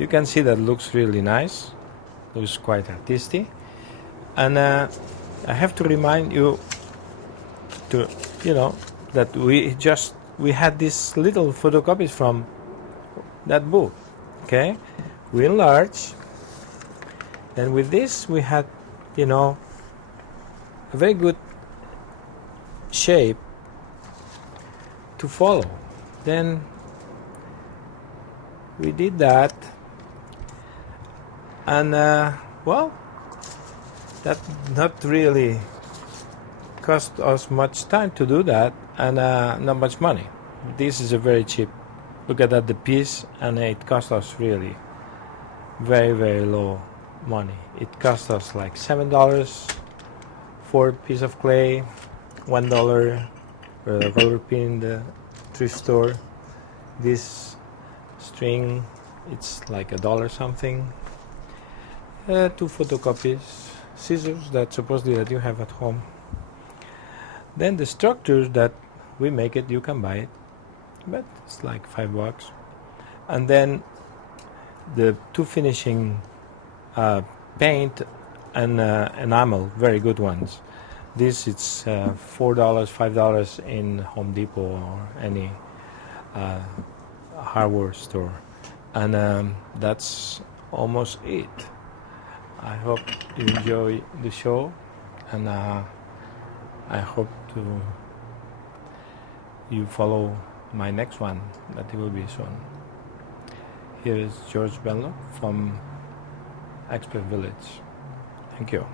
You can see that looks really nice, looks quite artistic. And I have to remind you to, that we had these little photocopies from that book. Okay, we enlarge, and with this we had, a very good shape to follow. Then we did that, and well, that not really cost us much time to do that, and not much money. This is a very cheap. Look at that, the piece, and it cost us really very, very low money. It cost us like $7 for a piece of clay, $1 for a roller pin in the thrift store. This string, it's like $1 something. 2 photocopies, scissors that supposedly that you have at home. Then the structures that we make it, you can buy it, but it's like $5. And then the 2 finishing paint and enamel, very good ones. This it's $4, $5 in Home Depot or any hardware store, and that's almost it. I hope you enjoy the show, and I hope you follow my next one, that it will be soon. Here is George Benlock from Expert Village. Thank you.